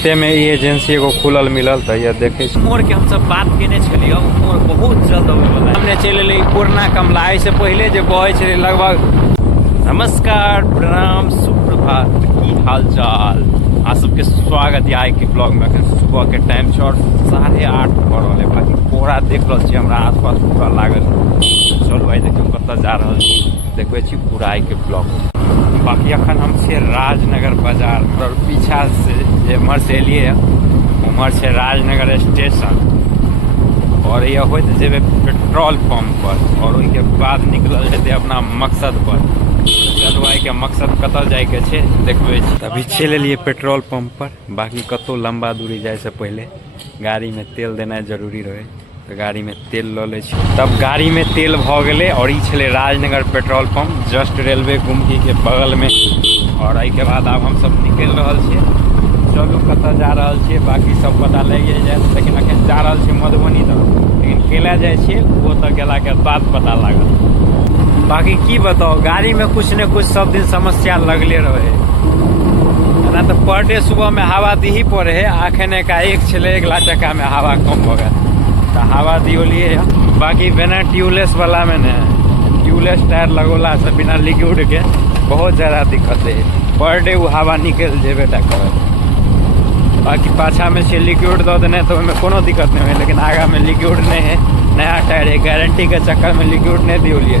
रास्ते में ये एजेंसी एगो खुलल मिलल था, ये देखे मोड़ के हम सब बात केने छलिए। मोड़ बहुत जल्द होने हमने चल एलिए पुरना कमला से पहले जो बहे छे लगभग। नमस्कार, प्रणाम, सुप्रभात, की हाल चाल। आप सबके स्वागत है आई के ब्लॉग में। सुबह के टाइम छे और 8:30 हो रहा है। बाकी कोहरा देख रहा छी हमरा आसपास पूरा लागल। चल भाई देखियो कत जा रहा देखबे छी पूरा आई के ब्लॉग। बाकी अखन हम छे राजनगर बाजार और पीछा से एम्हर से एलिए उम्हर से राजनगर स्टेशन और ये होत जेबे पेट्रोल पंप पर और उसके बाद निकलल हेते अपना मकसद पर। चलू आई के मकसद कतल जाए के छे देखबे। अभी चल एलिए पेट्रोल पंप पर। बाकी कतो लंबा दूरी जाए से पहले गाड़ी में तेल देना जरूरी रहे तो गाड़ी में तेल ल ले छी। तब गाड़ी में तेल भ गेले और ई छले Rajnagar petrol pump just railway गुमटी के बगल में। और आई के बाद अब हम सब निकल रहल छिए। चलू कतऽ जा रहल छिए बाकी सब पता लगे जाए। लेकिन अखन जा रहल छी मधुबनी तरफ। लेकिन केला जाए छिए वो तो गेला के बाद पता लागल। बाकी की बताओ गाड़ी में कुछ न कुछ सब दिन समस्या लगले रहे ना। तो पर डे सुबह में हवा दी पड़े है। आखन एक छले 1 लाख टका में हवा कम हो गया तो हवा दियोलिए। बाकी बिना ट्यूबलेस वाला में न ट्यूबलेस टायर लगोला से बिना लिक्विड के बहुत ज़्यादा दिक्कत है। पर डे वो हवा निकल जेबे कर। बाकी पाछा में से लिक्विड दो देने तो उनमें कोनो दिक्कत नहीं है। लेकिन आगा में लिक्विड नहीं है, नया टायर है, गारंटी के चक्कर में लिक्विड नहीं दियोलिए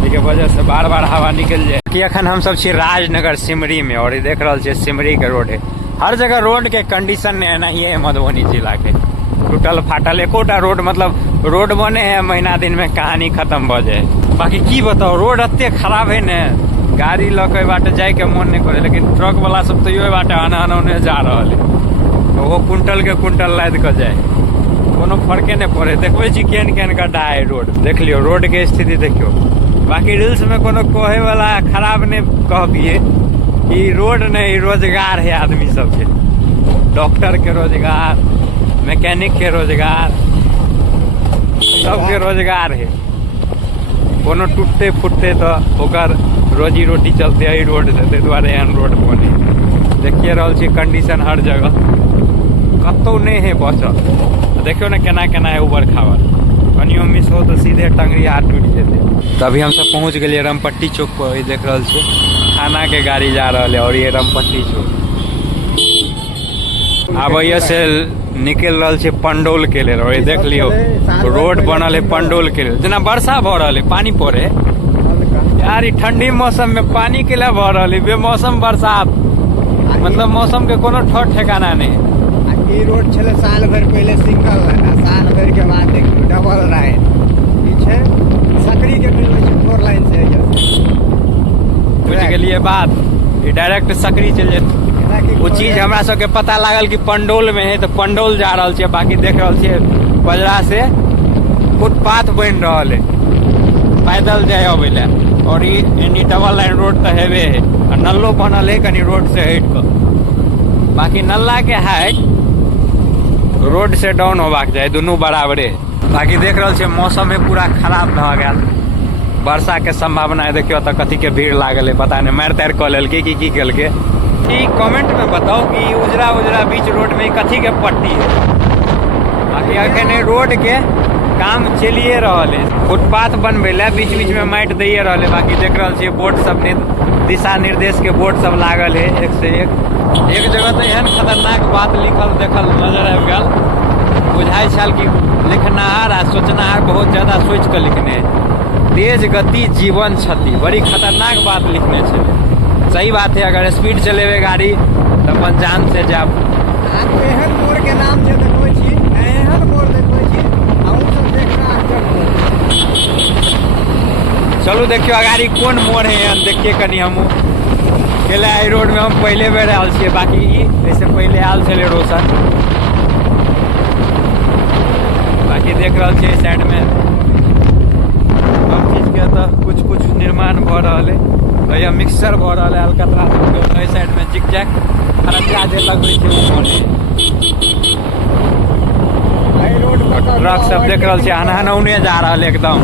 इसके वजह से बार बार हवा निकल जाए। कि अखन हम सब छी राजनगर सिमरी में और देख रहा छे सिमरी के रोड है। हर जगह रोड के कंडीशन नहीं है मधुबनी जिला के। टूटल फाटल एकोटा रोड मतलब रोड बने है महीना दिन में कहानी खत्म भ जाए। बाकी की बताओ रोड अत्ते खराब है न गाड़ी लके बाटे जाए के मन नहीं करे। लेकिन ट्रक वाला सब तो यो बाटे अनहोने जा रहा है वो कुंटल के कुंटल लाद के जाए कोनो फर्के नहीं पड़े। देखबे छी केन केन गड्ढा है रोड देख लियो रोड के स्थिति देखियो। बाकी रील्स में कोनो कहे वाला खराब नहीं कहबिए कि रोड नहीं रोजगार है आदमी सबके। डॉक्टर के रोजगार, मैकेनिक के रोजगार, सबके रोजगार है। कोनो टूटते फूटते तो ओकर रोजी रोटी चलते है रोड से। ताहि दुआरे एहन रोड बने देखिए रहल छी कंडीशन हर जगह कतौ नहीं है बचल। देखियो ना केना केना है उबड़ खाबड़। कनियो मिस हो तो सीधे टंगरी हाथ टूट जेते। तभी हम सब पहुंच गए रामपट्टी चौक पर। देख रहल छी थाना के गाड़ी जा रहा है और ये रामपट्टी चौक अब ये से निकल रहा है पंडौल के लिए। और ये देख लियो रोड बनल है पंडौल के लिए। जना वर्षा भ रहा है पानी पड़े यार ई ठंडी मौसम में पानी के लिए भ रहा है बेमौसम बरसात मतलब मौसम के कोनो ठोर ठिकाना नहीं। ई रोड छले साल भर पहले सिंगल रहना, साल भर के बाद देखियो डबल रहे पीछे सकरी के मिलवे छै 4 लाइन से बुझ गेलिए बात। ये डायरेक्ट सकरी चल जाए। वो चीज हमरा सबके पता लागल कि पंडौल में है तो पंडौल जा रहल छिए। बाकी देख रहल छिए बजरा से फुटपाथ बन रहल है पैदल जाए अबै ले। और ये डबल लाइन रोड तो हेवे है और नल्लो बनल है कनी रोड से हट कर। बाकी नल्ला के हाइट रोड से डाउन होबाक चाही दोनों बराबरे। बाकी देख रहल छिए मौसम में पूरा खराब भ गेल। वर्षा के संभावना है देखियो तो कथी के भीड़ लागल है पता नहीं। मार तार क लेलकै की केलकै ई कमेंट में बताओ कि उजरा उजरा बीच रोड में कथी के पट्टी है। बाकी अखन रोड के काम चलिए रहल है फुटपाथ बनबे ले बीच बीच में माटि दैए रहल है। बाकी देख रहल छिए बोर्ड सब दिशा निर्देश के बोर्ड सब लागल है एक से एक जगह तो एहन खतरनाक बात लिखल देखल नजर आबि गेल। बुझाई छल कि लिखनहार आ सोचनहार बहुत ज्यादा सोच के लिखने है। तेज गति जीवन क्षति बड़ी खतरनाक बात लिखने छे। सही बात है अगर स्पीड चलेबे गाड़ी तो अपन जान से जाब। एहन मोड़ के नाम जे देखै छी एहन मोड़ देखै छी हम सब देखना चलू देखियो अगाड़ी कोन मोड़ है एहन देखिए कनी हमू केला रोड में हम पहले बेर आयल छिए। बाकी ऐसे पहले आयल छे रोशन। बाकी देख रहल छिए साइड में सब चीज के तो कुछ कुछ निर्माण भ रहा है। तो यह मिक्सर भ रहा है अलकतरा सबके साइड में जिक जैक खरंजा जे लगबै छै ट्रक सब देख रहल छिए हनहनौने जा रहा है एकदम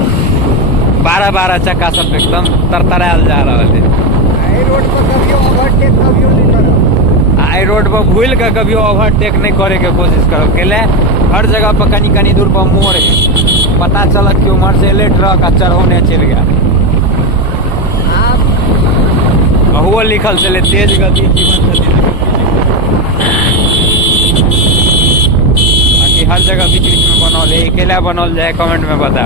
12 चक्का सब एकदम तरतरायल जा रहा है। रोड पर कभियो ओवरटेक कभियो नहीं करब। आई रोड पर भूल के कभी ओवरटेक नहीं करे के कोशिश करो केले हर जगह पर कनी दूर पर मोड़ है पता चलत कि उमर से ले ट्रक आ चढ़ौने चल गया बहुओ लिखल चले तेज गति जीवन से बाकी हर जगह बीच बीच में बनल है अकेला बनल जाए कमेंट में बता।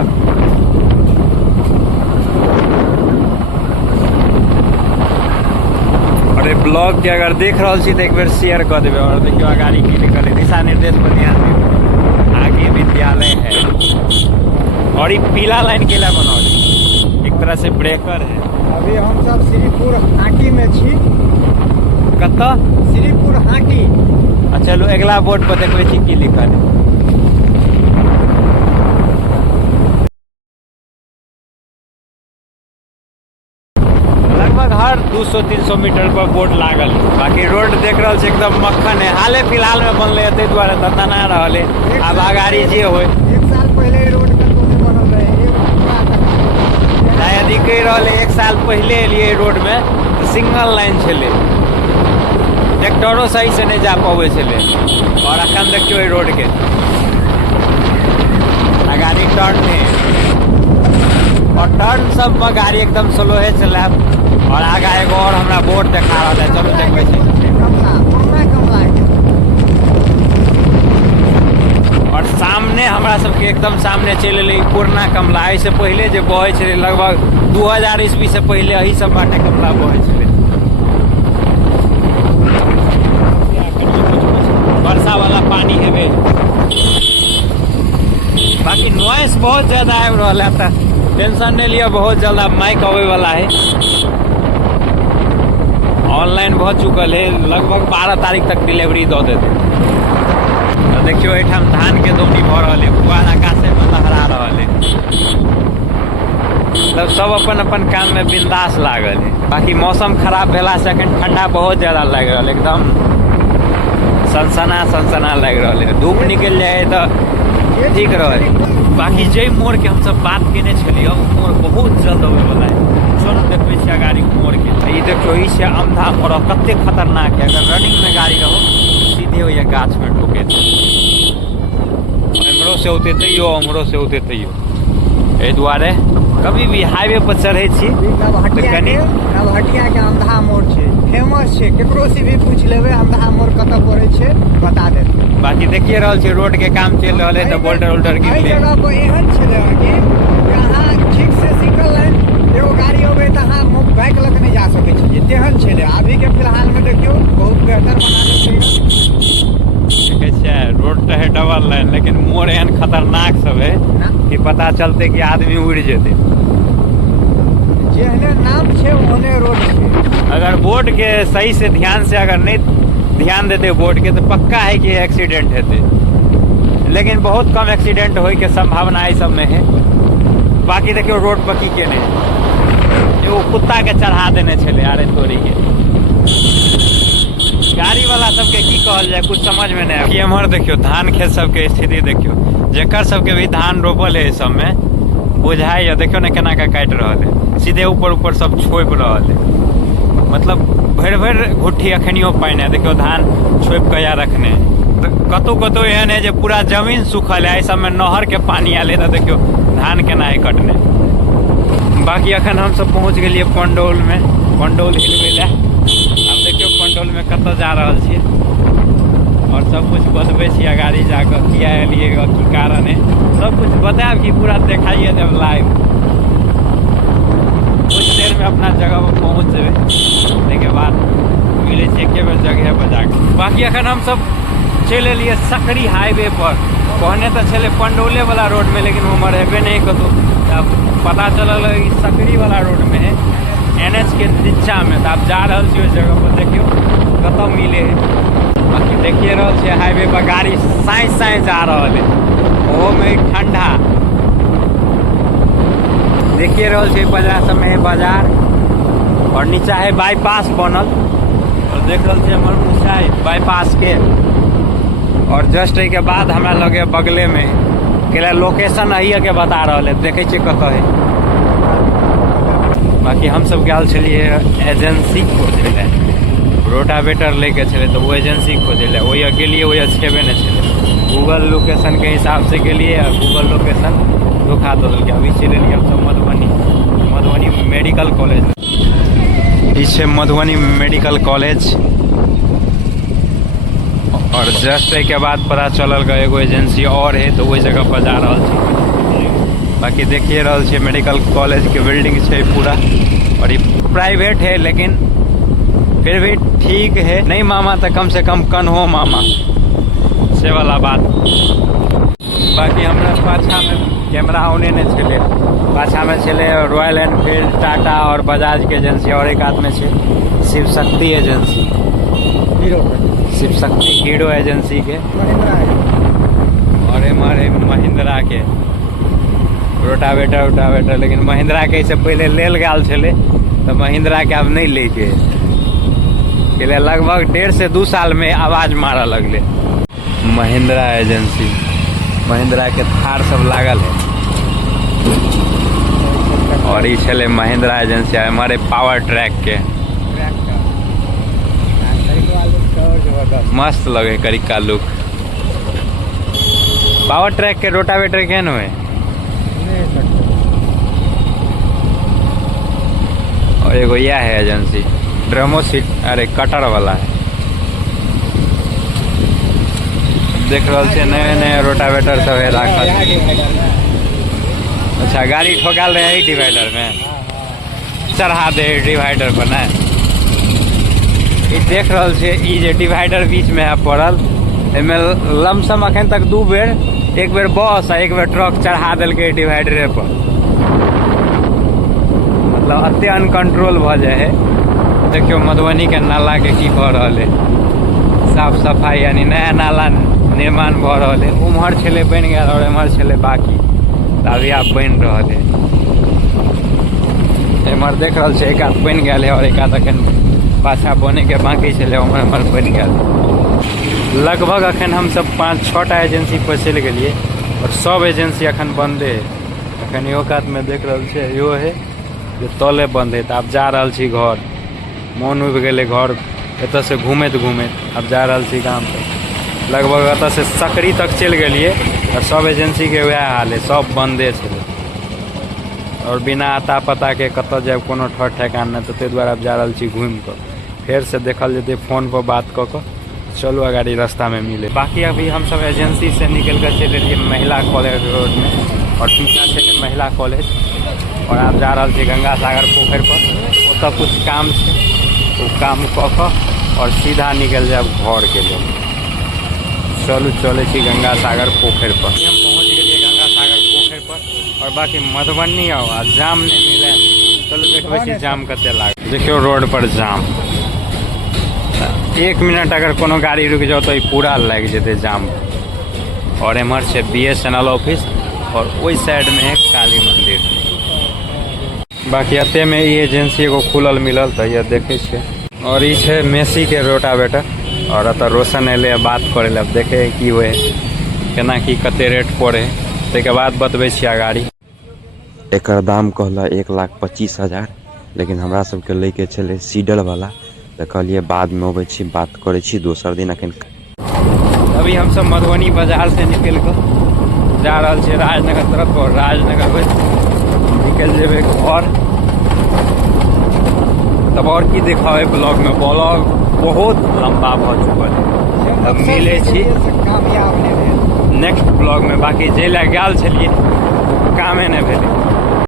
अरे ब्लॉग के अगर देख रहा छी तो एक बार शेयर कर देवे और देखियो गाड़ी की निकले दिशा निर्देश पर ध्यान देवे आगे विद्यालय है और ये पीला लाइन के लिए बनल एक तरह से ब्रेकर है। अभी हम सब श्रीपुर हाटी में छी कत श्रीपुर हाटी। चलो अगला बोर्ड पर देखो छी की लिखल है लगभग हर 200-300 मीटर पर बोर्ड लागल बाकी रोड देख रहा है एकदम मक्खन है हाले फिलहाल में बनले है द्वारा धंधा ना रहा अब आगाड़ी जे हो 1 साल पहले रोड बनल रहे शायद कही रहा 1 साल पहले लिए रोड में सिंगल लाइन चले ट्रैक्टरों सही से नहीं जा पावे चले और अखन देखियो रोड के गाड़ी टर्न में और टर्न सब में गाड़ी एकदम स्लो है चला और आगा एगो और हमरा बोर्ड देखा रहा है चलो देखबे छी और सामने हमरा सबके एकदम सामने चल एले पुरना कमला से पहले जो बहे छले लगभग 2000 ईस्वी से पहले यही सब बाटे कमला बहे छले वर्षा वाला पानी हेबे बाकी नॉइस बहुत ज्यादा आबि रहल है त टेंशन नहीं लिया बहुत ज्यादा माइक आवे वाला है ऑनलाइन बहुत चुकल है लगभग 12 तारीख तक डिलीवरी दो देते तो देखियो एठाम धान के दौनी भ रहा है पुआर आकाशे में लहरा रहा है मतलब सब अपन अपन काम में बिंदास लागल है बाकी मौसम खराब भेला से अखन ठंडा बहुत ज्यादा लग रहा है एकदम सनसना लग रहा है धूप निकल जाए तो ठीक रहे बाकी जे मोड़ के हम सब बात केने छलिए मोड़ बहुत जल्द आवे वाला है चलो देखबे छियै गाड़ी मोड़ के ई देखियो ई से अंधा मोड़ कते खतरनाक है अगर रनिंग में गाड़ी रहो सीधे होइए गाछ में ठोके हमरो से होते तैयो हमरो से होते तैयो ए दुआरे कभी भी हाईवे पर चढ़े छी नवहटिया के अंधा मोड़ छै फेमस छै केकरो से भी पूछ लेबे अंधा मोड़ कत पड़े छै बता दे बाकी देखिए रहल छै रोड के काम चल रहल है तो बोल्डर गिर ले जगह पर एहन छले कि कहां ठीक से सिंगल लाइन एगो गाड़ी होबे त अहां बाइक लग नहीं जा सके छी तेहन छले अभी के फिलहाल में देखियो बहुत बेहतर बना देलकै छै रोड तो है डबल लाइन लेकिन मोड़ एहन खतरनाक सब है कि पता चलते कि आदमी उड़ जेते जेहने नाम छै ओहने रोड छै अगर बोर्ड के सही से ध्यान से अगर नहीं ध्यान देते बोर्ड के तो पक्का है कि एक्सीडेंट हेते लेकिन बहुत कम एक्सीडेंट होए के संभावना है सब में है बाकी देखियो रोड पर की केने एगो कुत्ता के चढ़ा देने छले अरे तोरी के गाड़ी वाला सबके की कहल जाए कुछ समझ में नहीं आया एम्हर देखियो धान खेत सबके स्थिति देखियो जेकर सबके भी धान रोपल है सब में बुझाई है देखियो ने केना के काट रहल है सीधे ऊपर सब छोप रहल है मतलब भर घुट्ठी अखनियो पानी है देखियो धान छोप के या रखने कतौ एहन है जो पूरा जमीन सूखल है सब में नहर के पानी आले तो देखियो धान केना है कटने बाकी अखन हम सब पहुंच गेलिए पंडौल में पंडौल हिलवे ला अब देखियो पंडौल में कत जा रहल छियै और सब कुछ बतबे छियै गाड़ी जाकर किया एलिए की कारण है सब कुछ बताएब कि पूरा देखाइए जब लाइव कुछ देर में अपना जगह पर पहुंच जेबे के बाद मिले एके बेर जगह पर जाके बाकी अखन हम सब चल एलिए सकरी हाईवे पर कहने तो चले पंडौले वाला रोड में लेकिन उमर हेबे नहीं कतो पता चलल सकरी वाला रोड में है NH के नीचा में तो आप जा रहा छी उस जगह पर देखियो कत मिले है बाकी देखिए रहल छी हाईवे पर गाड़ी साई जा रहा है ओहो में ठंडा देखिए रहल छी बाजार सब में बाजार और नीचा है बाईपास बनल और देख रहल छी हमर ऊंचाई बाईपास के और जस्ट के बाद हमरा लगे बगले में केला लोकेशन अही के बता रहा है देखे छी कत है बाकी हम सब गल छलिए एजेंसी खोज रोटावेटर लेके छले तो वो एजेंसी खोजे ले वही गेलिए वही छेबे नहीं छले। गूगल लोकेशन के हिसाब से गेलिए और गूगल लोकेशन धोखा दे दिल्कै। अभी चल एलिए हम सब मधुबनी मेडिकल कॉलेज। ई मधुबनी मेडिकल कॉलेज और जस्ट के बाद पता चलल का एगो एजेंसी और है तो वही जगह पर जा रहा है। बाकी देखिए रहा है मेडिकल कॉलेज के बिल्डिंग है पूरा और ये प्राइवेट है लेकिन फिर भी ठीक है। नहीं मामा तो कम से कम कन हो मामा से वाला बात। बाकी हमरा पाछा में कैमरा होने नहीं चले। पाछा में चले रॉयल एनफील्ड टाटा और बजाज के एजेंसी और एक आदमी से Shiv Shakti agency Shiv Shakti hero agency के और हमारे महिंद्रा के रोटावेटर लेकिन महिंद्रा के इससे पहले लेल गल छे तो महिंद्रा के अब नहीं लेके लगभग 1.5 से 2 साल में आवाज मारा लगले। महिंद्रा एजेंसी महिंद्रा के थार सब लागल है और ये चले महिंद्रा एजेंसी हमारे पावर ट्रैक के मस्त लगे करिका लुक। पावर ट्रैक के रोटावेटर केहन हुए और एगो यह है एजेंसी ड्रमो सीट अरे कटर वाला है। देख रहा है नए रोटावेटर सब है राखल। अच्छा गाड़ी ठोकाल रहे है डिवाइडर में चढ़ा दे डिवाइडर पर ना। देख रहा है ये डिवाइडर बीच में है पड़ल एमे लमसम अखन तक 2 बेर एक बेर बस आ एक बेर ट्रक चढ़ा दिल्कै डिवाइडरे पर। मतलब अत्ते अनकंट्रोल भ जाए है। देखियो मधुबनी के नाला के की भ रहा है साफ सफाई यानी नया नाला निर्माण भ रहा है। उम्हर छे बन गया और एम्हर छे बाकी अभी आप बन रहा है। एम्हर देख रहा है एक आध बन गया है और एक आध अखन पाछा बने के बाकी छे उम्हर बन गया। लगभग अखन हम सब 5-6टा एजेंसी पर चल गए और सब एजेंसी अखन बंदे है। अखन यो कात में देख रहा है यो है जो तले बंद है। तो आप जा रहा छी घर मन उब गए घर एत से घूमत अब जा रहा छी गाँव पे। लगभग एत से सकरी तक चल गए और सब एजेंसी के वह हाल है सब बंदे छे और बिना आता पता के कत जाए कोनो ठर ठेकान नहीं। तो द्वारा अब जा रहा छी घूम कर फिर से देखल जते फोन पर बात कर चलो गाड़ी रास्ता में मिले। बाकी अभी हम सब एजेंसी से निकल कर चले रही महिला कॉलेज रोड में और पीछा चले महिला कॉलेज और आप जा रहा छी गंगा सागर पोखर पर। ओत कुछ काम है वो काम कऽ और सीधा निकल जाए घर के लिए। चलू चले छी गंगा सागर पोखर पर। हम पहुँच गए गंगा सागर पोखर पर और बाकी मधुबनी आओ आ जाम नहीं मिले। चलो देखबे जाम कते लागे। देखियो रोड पर जाम 1 मिनट अगर कोनो गाड़ी रुक जाओ तो पूरा लग जेते जाम। और एम्हर से BSNL ऑफिस और वही साइड में है काली मंदिर। बाकी अते में ये एजेंसी एगो खुलल मिलल तो ये देखे छे और ये है मेसी के रोटावेटर और अत रोशन एले बात करे ले। अब देखे की हुए केना की कते रेट पड़े ते बाद बतबे छी गाड़ी। एकर दाम कहला 1,25,000 लेकिन हमरा सबके लेके चले सीडल वाला तो कहलिए बाद में अबै छी बात करे छी दोसर दिन। अखन अभी हम सब मधुबनी बाजार से निकल कर जा रहा है राजनगर तरफ और राजनगर निकल जेबे घर। तब और की दिखावे ब्लॉग में ब्लॉग बहुत लंबा भ चुकल है। अब मिले छी नेक्स्ट ब्लॉग में। बाकी जे लए गेल छलिए कामे नहीं भेले।